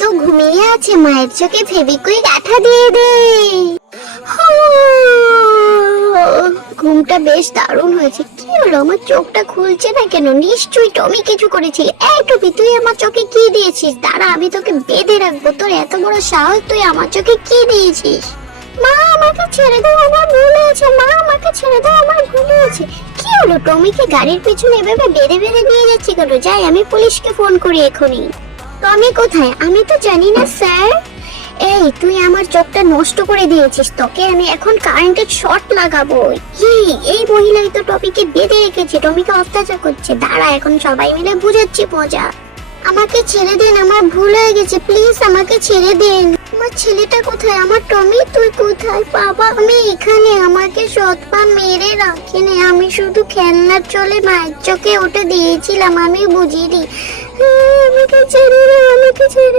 তো ঘুমিয়ে আছে, মায়ের চোখে ফেবিকুইক আঠা দিয়ে দে। ঘুমটা বেশ দারুণ হয়েছে। কি হলো, আমার চোখটা খুলছে না কেন? নিশ্চয়ই টমি কিছু করেছিল। এই টমি, তুই আমার চোখে কি দিয়েছিস? দাঁড়া, আমি তোকে বেঁধে রাখবো। তোর এত বড় সাহস, তুই আমার চোখে কি দিয়েছিস? মা, আমাকে ছেড়ে দাও, আমার ভুল হয়েছে। মা, আমাকে ছেড়ে দাও, আমার ভুল হয়েছে। কি হলো, টমিকে গাড়ির পিছনে এভাবে বেঁধে বেঁধে নিয়ে যাচ্ছি কেন? যাই, আমি পুলিশকে ফোন করি এখনই। টমি কোথায়? আমি তো জানি না স্যার। এই, তুই আমার চোখটা নষ্ট করে দিয়েছিস। তোকে আমি এখন কারেন্টের শর্ট লাগাবো। এই মহিলাই তো টমিকে বেঁধে রেখেছে, টমিকে অত্যাচার করছে। দাঁড়া, এখন সবাই মিলে বুঝাচ্ছি মজা। আমাকে ছেড়ে দিন, আমার ভুল হয়ে গেছে, প্লিজ আমাকে ছেড়ে দিন। আমার ছেলেটা কোথায়? আমার টমি, তুই কোথায়? বাবা, আমি এখানে। আমাকে সৎপা মেরে রাখিনি, আমি শুধু খেলনার চলে মায়ের চোখে ওটা দিয়েছিলাম, আমি বুঝিনি। আমাকে ছেড়ে দাও, আমাকে ছেড়ে